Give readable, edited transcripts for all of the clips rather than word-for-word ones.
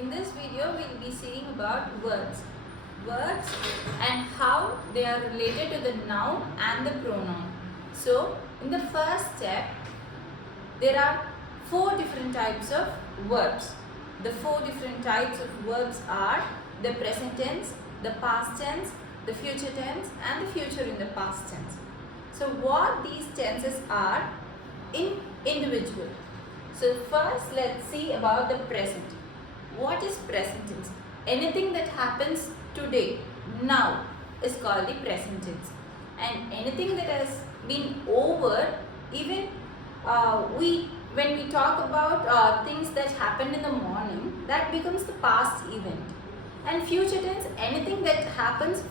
In this video, we will be seeing about verbs. Verbs and how they are related to the noun and the pronoun. So, in the first step, there are 4 different types of verbs. The 4 different types of verbs are the present tense, the past tense, the future tense and the future in the past tense. So, what these tenses are in individual. So, first let's see about the present. What is present tense? Anything that happens today, now, is called the present tense. And anything that has been over, even when we talk about things that happened in the morning, that becomes the past event. And future tense, anything that happens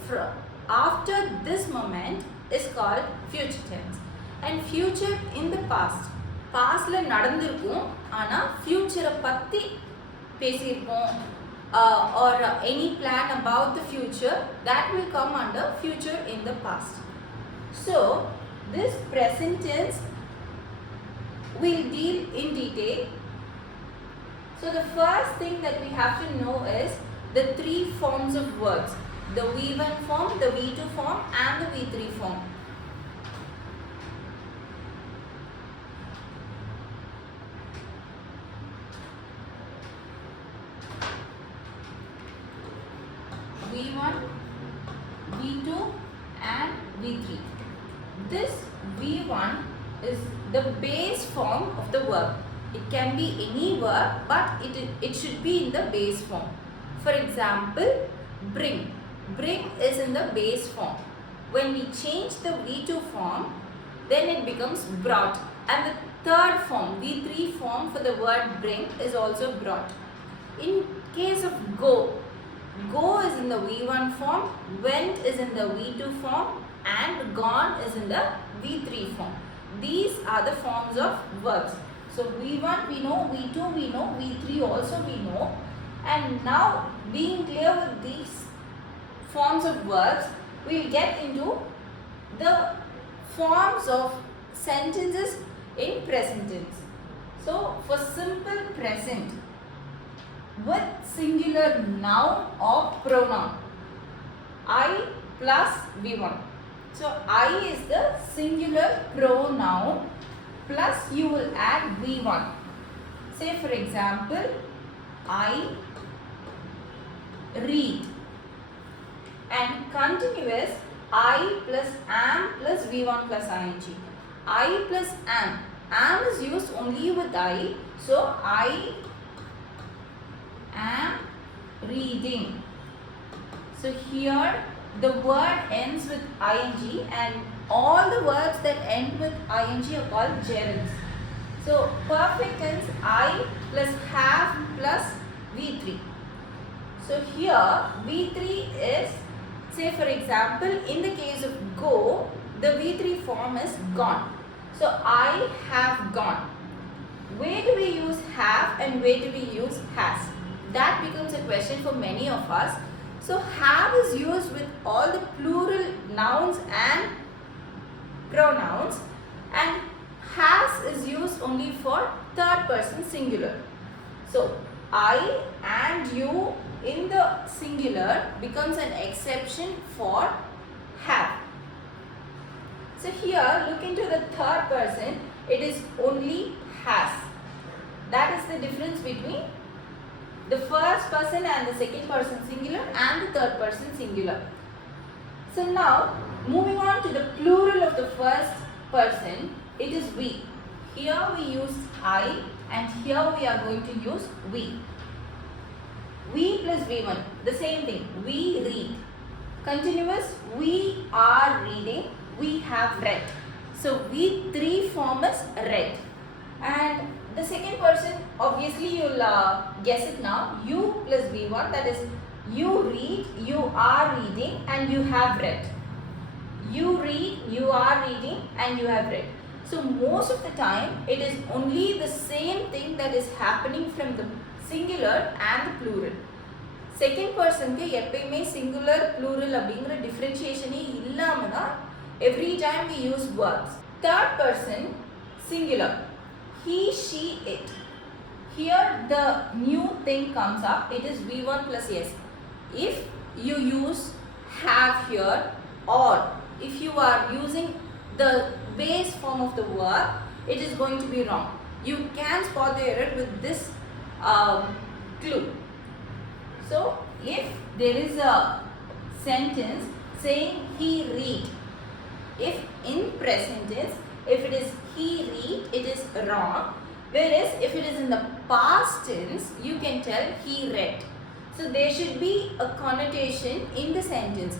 after this moment is called future tense. And future in the past. Pastல நடந்திருக்கும் ஆனா future பத்தி பேசியிருப்போம் or any plan about the future, that will come under future in the past. So this present tense will deal in detail. So the first thing that we have to know is the 3 forms of verbs: the V1 form, the V2 form and the V3 form. V1, V2 and V3. This V1 is the base form of the verb. It can be any verb, but it should be in the base form. For example, bring. Bring is in the base form. When we change the V2 form, then it becomes brought. And the third form, V3 form for the word bring is also brought. In case of go, go is in the V1 form, went is in the V2 form and gone is in the V3 form. These are the forms of verbs. So V1 we know, V2 we know, V3 also we know. And now being clear with these forms of verbs, we will get into the forms of sentences in present tense. So for simple present, with singular noun or pronoun, I plus V1. So I is the singular pronoun plus you will add V1. Say for example, I read, and continuous I plus am plus V1 plus ing. I plus am. Am is used only with I. So I am reading. So here the word ends with ing and all the verbs that end with ing are called gerunds. So perfect tense I plus have plus V3. So here V3 is, say for example, in the case of go, the V3 form is gone. So I have gone. Where do we use have and where do we use has? That becomes a question for many of us. So have is used with all the plural nouns and pronouns, and has is used only for third person singular. So I and you in the singular becomes an exception for have. So here look into the third person, it is only has. That is the difference between the first person and the second person singular and the third person singular. So now moving on to the plural of the first person, it is we. Here we use I and here we are going to use we. We plus V1, the same thing, we read. Continuous, we are reading, we have read. So V3 form is read. And the second person, obviously you will guess it now, you plus V1, that is you read, you are reading and you have read. You read, you are reading and you have read. So most of the time it is only the same thing that is happening from the singular and the plural. Second person ke eppayume singular plural abingra differentiation illama da every time we use verbs. Third person singular, he, she, it. here the new thing comes up. It is V1 plus S. If you use have here, or if you are using the base form of the verb, it is going to be wrong. You can spot the error with this clue. So if there is a sentence saying he read, if in present tense, if it is he read, it is wrong. Whereas if it is in the past tense, you can tell he read. So there should be a connotation in the sentence.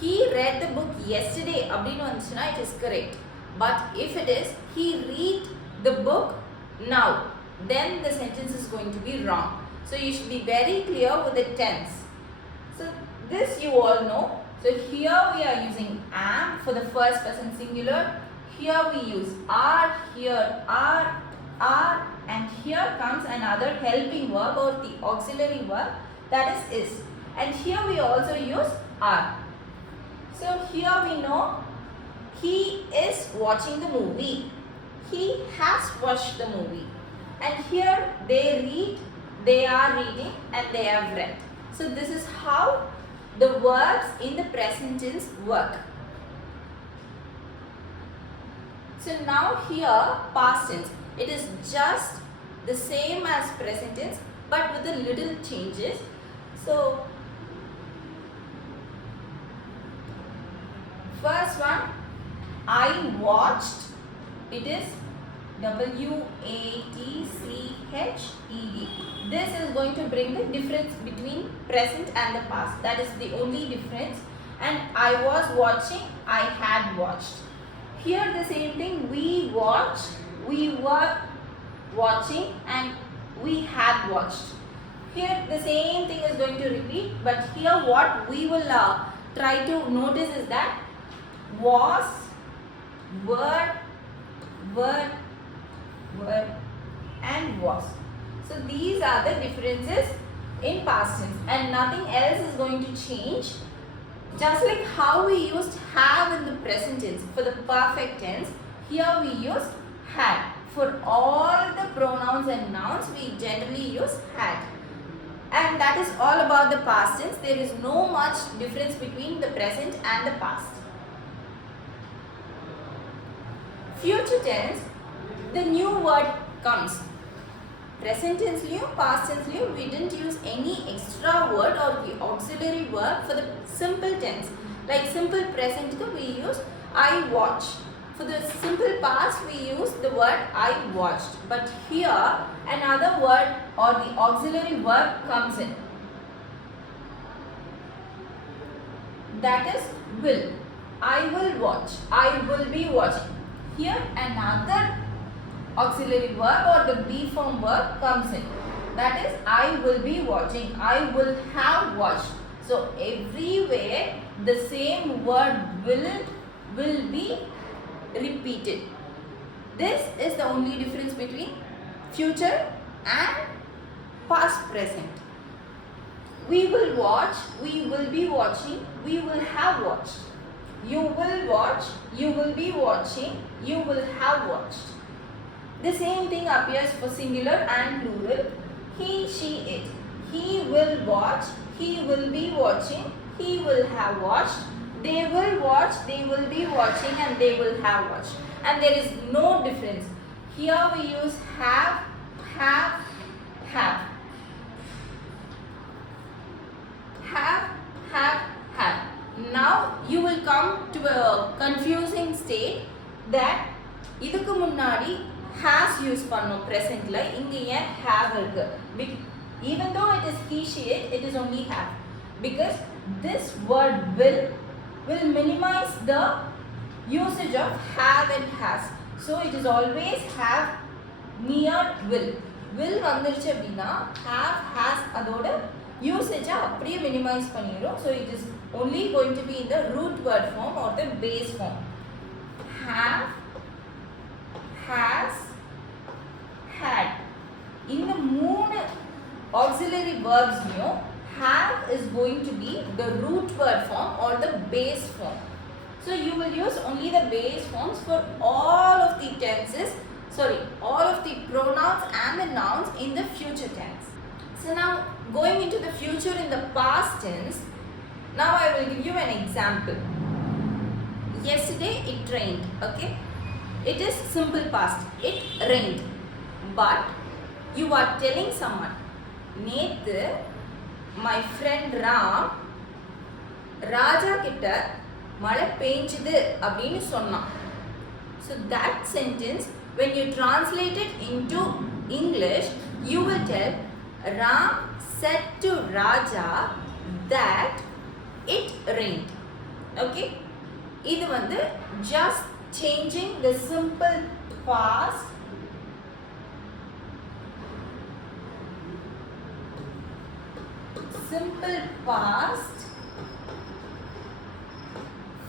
He read the book yesterday, it is correct. But if it is he read the book now, then the sentence is going to be wrong. So you should be very clear with the tense. So this you all know. So here we are using am for the first person singular. Here we use are, here are, and here comes another helping verb or the auxiliary verb, that is. And here we also use are. So here we know he is watching the movie. He has watched the movie. And here they read, they are reading, and they have read. So this is how the verbs in the present tense work. So now here past tense. It is just the same as present tense but with a little changes. So first one, I watched, it is WATCHED. This is going to bring the difference between present and the past. That is the only difference. And I was watching, I had watched. Here the same thing, we watched, we were watching, and we had watched. Here the same thing is going to repeat, but here what we will try to notice is that was, were, and was. So these are the differences in past tense, and nothing else is going to change. Just like how we used have in the present tense for the perfect tense, here we use had. For all the pronouns and nouns, we generally use had. And that is all about the past tense. There is no much difference between the present and the past. Future tense, the new word comes. Present tense liyo, past tense liyo, we didn't use any extra word or the auxiliary verb for the simple tense. Like simple present, we use I watch. For the simple past, we use the word I watched. But here, another word or the auxiliary verb comes in. That is will. I will watch. I will be watching. Here, another auxiliary verb or the be form verb comes in. That is I will be watching. I will have watched. So everywhere the same word will be repeated. This is the only difference between future and past present. We will watch, we will be watching, we will have watched. You will watch, you will be watching, you will have watched. The same thing appears for singular and plural. He, she, it. He will watch, he will be watching, he will have watched. They will watch, they will be watching, and they will have watched. And there is no difference. Here we use have. Have. Now you will come to a confusing state that idukku munnadi has use pannom present la inga yen have irukku. Even though it is he, she, it is only have, because this word will minimize the usage of have and has. So it is always have near will. Will வந்துருச்சு அப்படினா have has அதோட usage அப்படியே minimize பண்ணிரும். So it is only going to be in the root word form or the base form. Have, has, had. இந்த மூணு auxiliary verbs have is going to be the root word form or the base form. So you will use only the base forms for all of the tenses all of the pronouns and the nouns in the future tense. So now going into the future in the past tense, now I will give you an example. Yesterday it rained, okay? It is simple past, it rained. But you are telling someone, Nethu, my friend Ram, Raja kitta mala penjudu அப்படினு சொன்னான். So that sentence, when you translate it into English, you will tell Ram said to Raja that it rained. Okay? இது வந்து just changing the simple past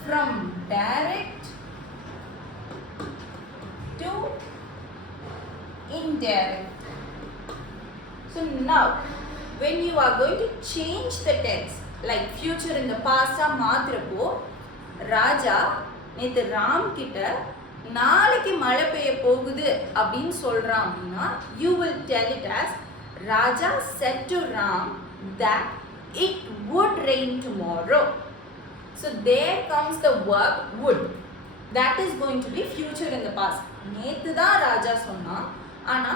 from direct to indirect. So now when you are going to change the tense, like future in the past maathirappo, Raja நேத்து ராம் கிட்ட நாளைக்கு மழை பெய்ய போகுது அப்படின்னு சொல்றான் அப்படின்னா, you will tell it as Raja said to Ram that it would rain tomorrow. So there comes the verb would. That is going to be future in the past. நேத்து தான் ராஜா சொன்னான், ஆனா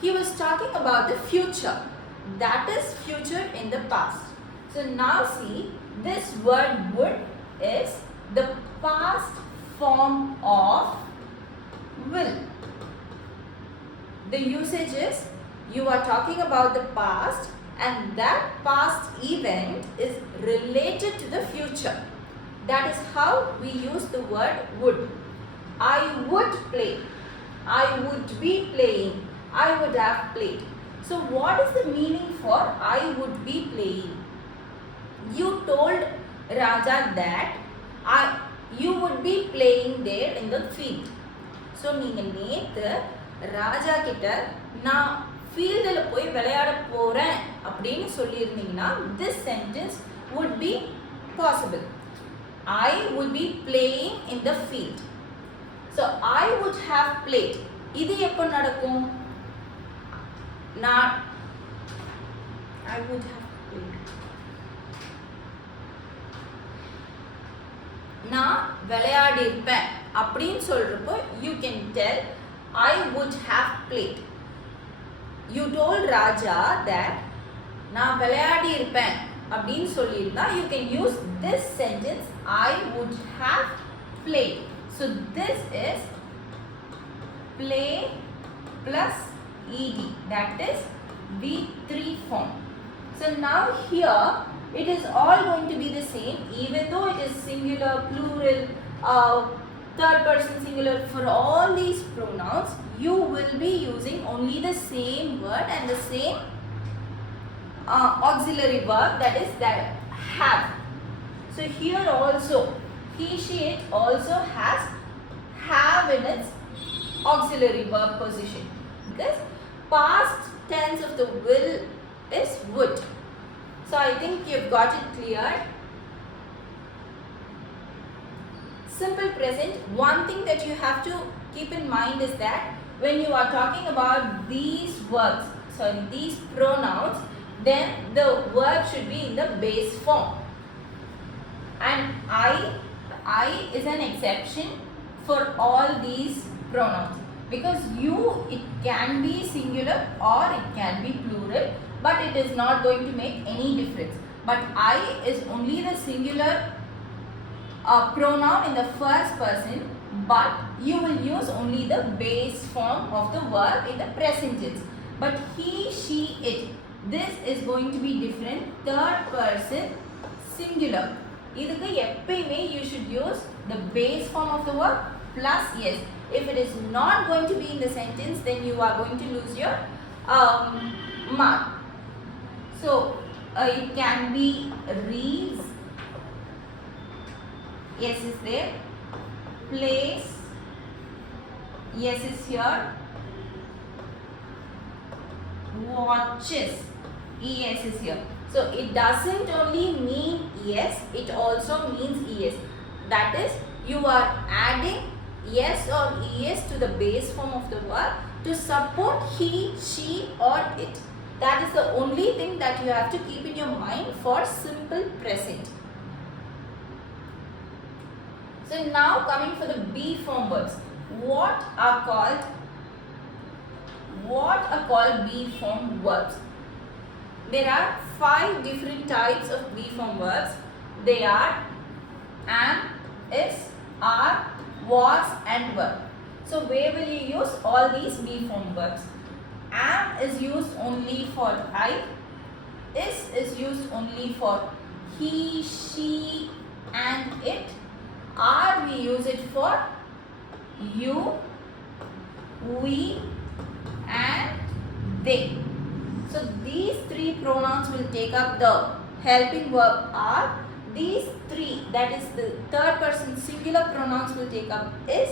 he was talking about the future. That is future in the past. So now see, this word would is the past form of will. The usage is you are talking about the past and that past event is related to the future. That is how we use the word would. I would play. I would be playing. I would have played. So what is the meaning for I would be playing? You told Raja that you would be playing there in the field. So நீங்க நேத்து ராஜா கிட்ட நான் ஃபீல்டில் போய் விளையாட போறேன் அப்படின்னு சொல்லியிருந்தீங்கன்னா, this sentence would be possible. I would be playing in the field. So I would have played. இது எப்போ நடக்கும்? நான் I would have played. நான் விளையாடி இருப்பேன் அப்படின்னு சொல்றப்போ you can tell I would have played. You told Raja that நான் விளையாடி இருப்பேன் அப்படின்னு சொல்லியிருந்தா, you can use this sentence I would have played. So this is play plus ed, that is V3 form. So now here it is all going to be the same, even though it is singular, plural, third person singular. For all these pronouns you will be using only the same word and the same auxiliary verb, that is that have. So here also he, she, it also has have in its auxiliary verb position, because past tense of the will is would. So I think you've got it clear. Simple present, one thing that you have to keep in mind is that when you are talking about these verbs, these pronouns, then the verb should be in the base form. And I is an exception for all these pronouns, because you, it can be singular or it can be plural, but it is not going to make any difference. But I is only the singular pronoun in the first person, but you will use only the base form of the verb in the present tense. But he, she, it, this is going to be different, third person singular. இதுக்கு எப்பயுமே you should use the base form of the verb plus yes. If it is not going to be in the sentence, then you are going to lose your mark. So it can be reads, yes is there, plays, yes is here, watches, es is here. So it doesn't only mean yes, it also means es. That is, you are adding s or es to the base form of the verb to support he, she or it. That is the only thing that you have to keep in your mind for simple present. So now coming for the be form verbs. What are called be form verbs? There are 5 different types of be form verbs. They are am, is, are, was and were. So where will you use all these be form verbs? Am is used only for I. Is used only for he, she and it. Are we use it for you, we and they. So these 3 pronouns will take up the helping verb are. These 3, that is the third person singular pronouns, will take up is,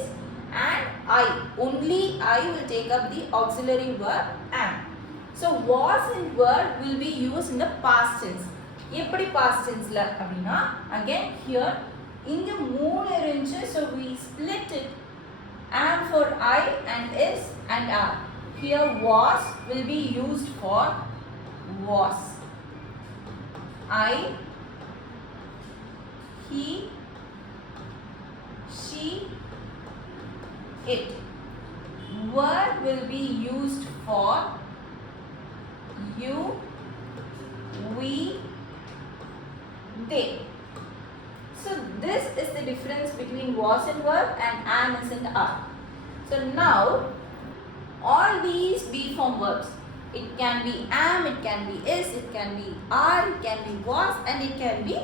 and I. Only I will take up the auxiliary verb am. So was and were will be used in the past tense. Eppadi past tense la appadina, again here in the 3 irundhu, so we split it. Am for I and is and are. Here was will be used for was. I, he, she, it. Were will be used for you, we, they. So this is the difference between was and were and am, is and are. So now all these be form verbs, it can be am, it can be is, it can be are, it can be was and it can be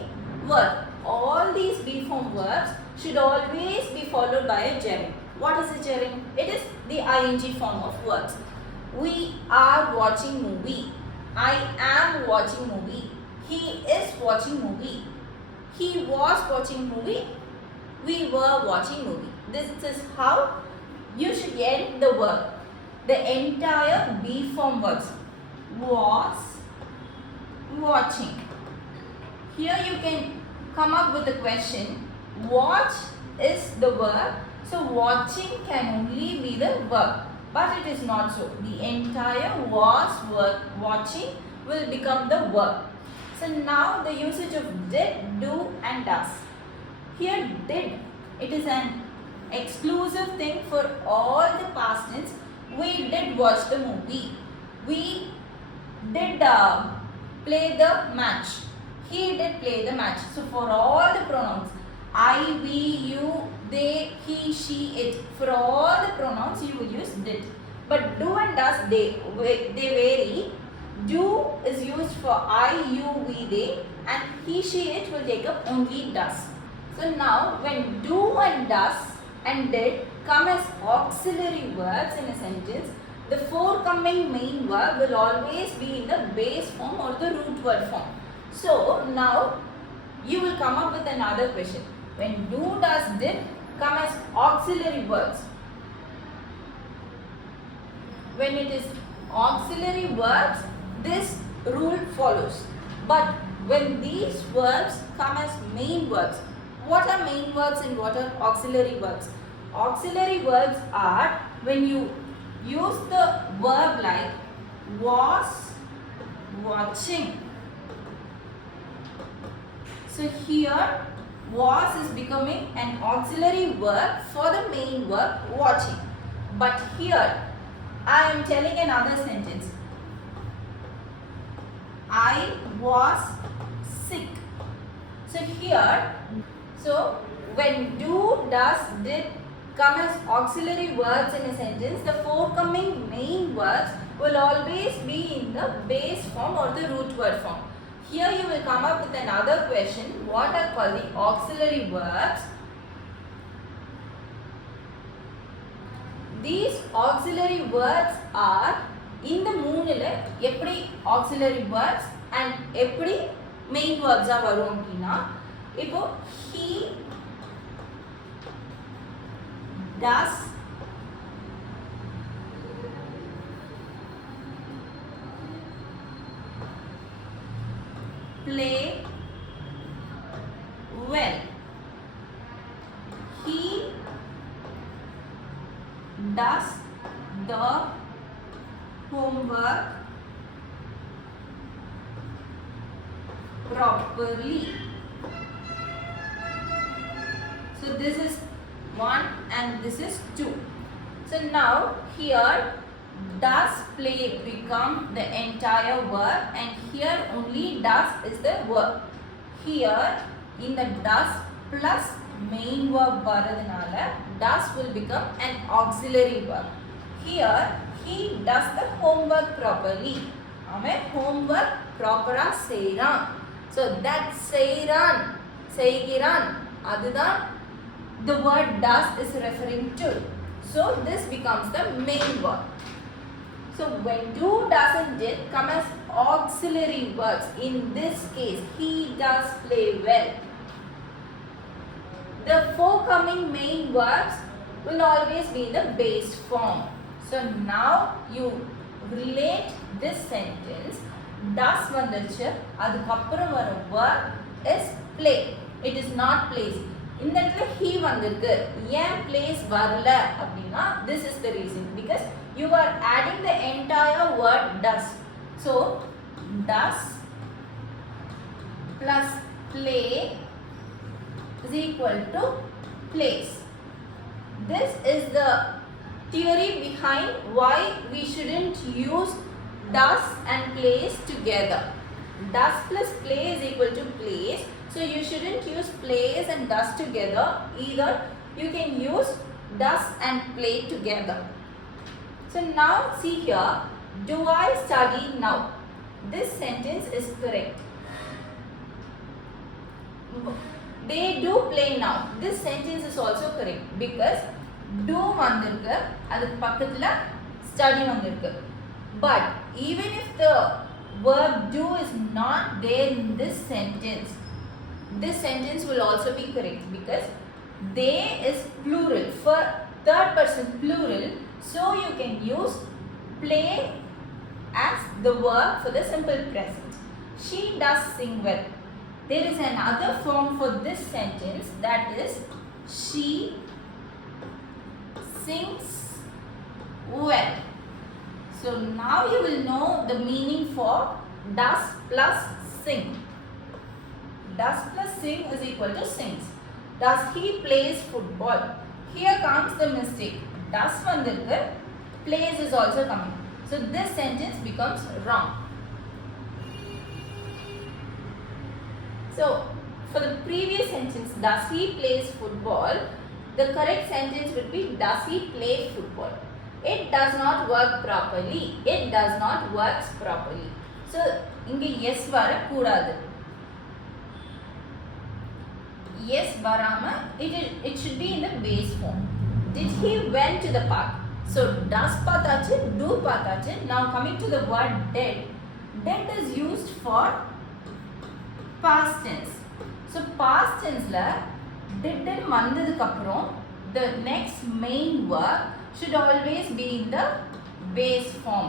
were. All these be form verbs should always be followed by a gerund. What is a gerund? It is the ing form of verbs. We are watching movie. I am watching movie. He is watching movie. He was watching movie. We were watching movie. This is how you should end the verb. The entire be form verbs. Was watching. Here you can come up with a question. Watch is the verb. So watching can only be the verb. But it is not so. The entire was watching will become the verb. So now the usage of did, do and does. Here did, it is an exclusive thing for all the past tense. We did watch the movie. We did play the match. He did play the match. So for all the pronouns, I, we, you, they, he, she, it. For all the pronouns you will use did. But do and does, they vary. Do is used for I, you, we, they, and he, she, it will take up only does. So now when do and does and did come as auxiliary verbs in a sentence, the foregoing main verb will always be in the base form or the root word form. So now you will come up with another question. When do, does, did come as auxiliary verbs, when it is auxiliary verbs, this rule follows. But when these verbs come as main verbs, what are main verbs and what are auxiliary verbs? Auxiliary verbs are when you use the verb like was watching. So here was is becoming an auxiliary verb for the main verb watching. But here I am telling another sentence. I was sick. So here, so when do, does, did come as auxiliary verbs in a sentence, the foregoing main verbs will always be in the base form or the root word form. Here you will come up with another question. What are called the auxiliary verbs? These auxiliary verbs are in the moonile eppadi auxiliary verbs and eppadi main verbs are varum appadina. Ipo he does play well. He does the homework properly. So this is 1 and this is 2. So now here does play become the entire verb, and here only does is the verb. Here in the does plus main verb varadhanaala does will become an auxiliary verb. Here he does the homework properly. Amen. Homework proper seiran. So that seiran, seigiran, அதுதான் the word does is referring to. So this becomes the main verb. So when do, does and did come as auxiliary verbs, in this case he does play well. The forthcoming main verbs will always be in the base form. So now you relate this sentence. Does vanduchu, adukappuram varum verb is play. It is not plays. இந்த இடத்துல he வந்திருக்கு, ஏன் place வரல அப்படின்னா this is the reason, because you are adding the entire word does. So does plus play is equal to place. This is the theory behind why we shouldn't use does and plays together. Does plus play is equal to place. So you shouldn't use plays and does together. Either you can use does and play together. So now see here, do I study now? This sentence is correct. They do play now. This sentence is also correct because do vandirukku, adukku pakkathula study vandirukku. But even if the verb do is not there in this sentence will also be correct, because they is plural for third person plural. So you can use play as the verb for the simple present. She does sing well. There is another form for this sentence, that is she sings well. So now you will know the meaning for does plus sing. Does plus sing is equal to sings. Does he plays football? Here comes the mistake. Does vandirukku, plays is also coming. So this sentence becomes wrong. So for the previous sentence, does he plays football, the correct sentence would be does he play football. It does not work properly. It does not works properly. So inge yes vara koodadu. Yes varama, it should be in the base form. Did he went to the park? So does paathachu, do paathachu. Now coming to the word did. Did is used for past tense. So past tense la did vandadukku appuram the next main verb should always be in the base form.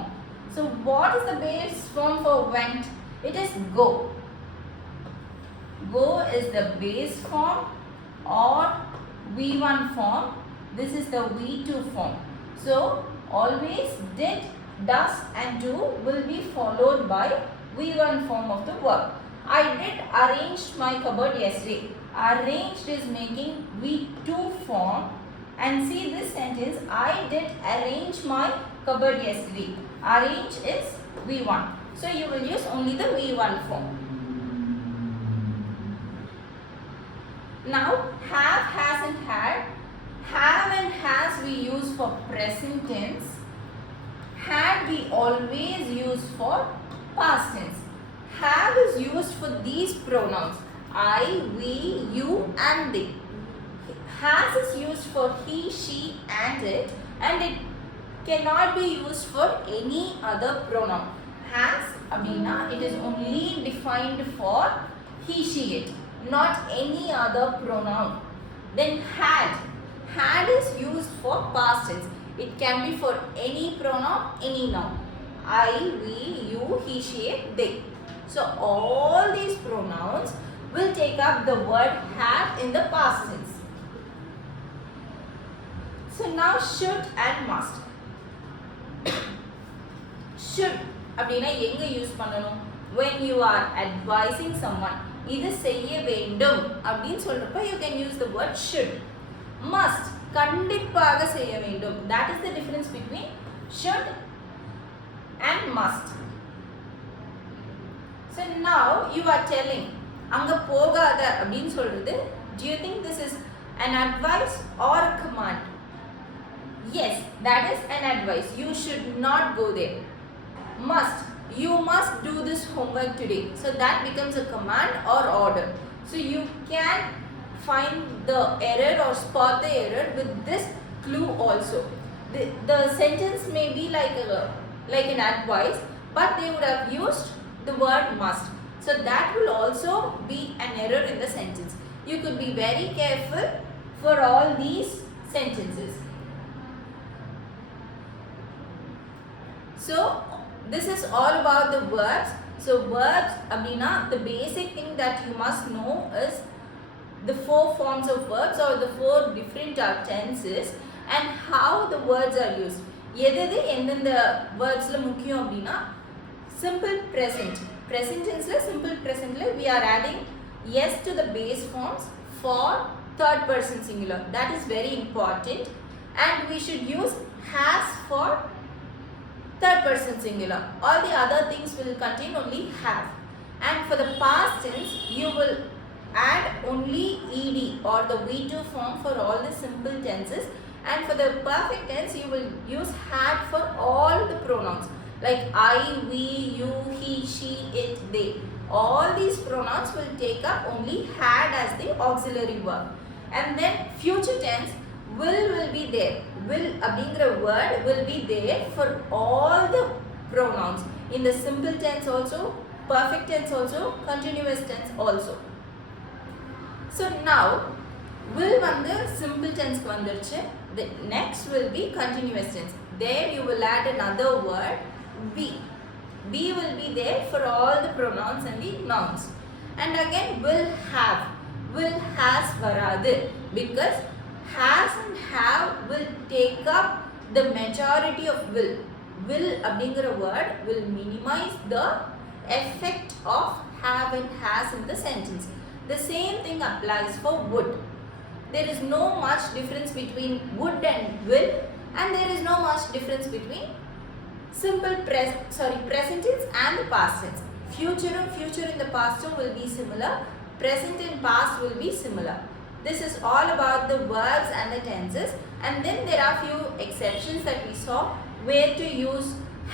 So what is the base form for went? It is go. Go is the base form or V1 form. This is the V2 form. So always did, does and do will be followed by V1 form of the verb. I did arrange my cupboard yesterday. Arranged is making V2 form. And see this sentence, I did arrange my cupboard yesterday. Arrange is V1. So you will use only the V1 form. Now have, has and had. Have and has we use for present tense. Had we always use for past tense. Have is used for these pronouns I, we, you and they. Has is used for he, she and it cannot be used for any other pronoun. Has abdina, it is only defined for he, she, it, not any other pronoun. Then had is used for past tense. It can be for any pronoun, any noun. I, we, you, he, she, it, they. So all these pronouns will take up the word had in the past tense. So now should and must. Should அப்படினா எங்க use பண்ணனும்? When you are advising someone, இது செய்ய வேண்டும் அப்படினு சொல்றப்ப you can use the word should. Must, கண்டிப்பாக செய்ய வேண்டும். That is the difference between should and must. So now you are telling அங்க போகாத அப்படினு சொல்றது, do you think this is an advice or a command? Yes, that is an advice. You should not go there. Must, you must do this homework today. So that becomes a command or order. So you can find the error or spot the error with this clue also. The sentence may be like an advice, but they would have used the word must. So that will also be an error in the sentence. You could be very careful for all these sentences. So this is all about the verbs. So verbs abdina, the basic thing that you must know is the 4 forms of verbs or the 4 different tenses and how the words are used. எது எந்தெந்த verbsல முக்கியம் அப்படினா simple present. Present tenseல simple presentல we are adding yes to the base forms for third person singular. That is very important, and we should use has for third person singular. All the other things will contain only have. And for the past tense, you will add only ed or the V2 form for all the simple tenses. And for the perfect tense, you will use had for all the pronouns like I, we, you, he, she, it, they. All these pronouns will take up only had as the auxiliary verb. And then future tense, will be there. Will அப்படிங்கிற word will be there for all the pronouns in the simple tense also, perfect tense also, continuous tense also. So now will வந்து simple tense க்கு வந்துருச்சு. The next will be continuous tense. There you will add another word be. Be will be there for all the pronouns and the nouns. And again will have. Will has வராது because has and have will take up the majority of will. Will அப்படிங்கிற word will minimize the effect of have and has in the sentence. The same thing applies for would. There is no much difference between would and will, and there is no much difference between simple present tense and the past tense. Future in the past will be similar. Present and past will be similar. This is all about the verbs and the tenses, and then there are few exceptions that we saw, where to use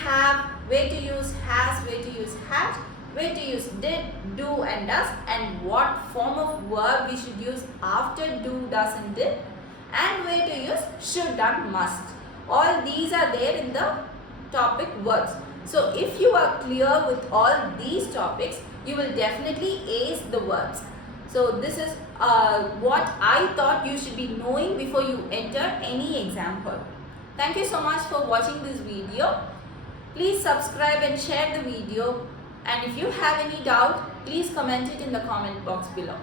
have, where to use has, where to use had, where to use did, do and does, and what form of verb we should use after do, does and did, and where to use should and must. All these are there in the topic verbs. So if you are clear with all these topics, you will definitely ace the verbs. So this is what I thought you should be knowing before you enter any exam hall. Thank you so much for watching this video. Please subscribe and share the video. And if you have any doubt, please comment it in the comment box below.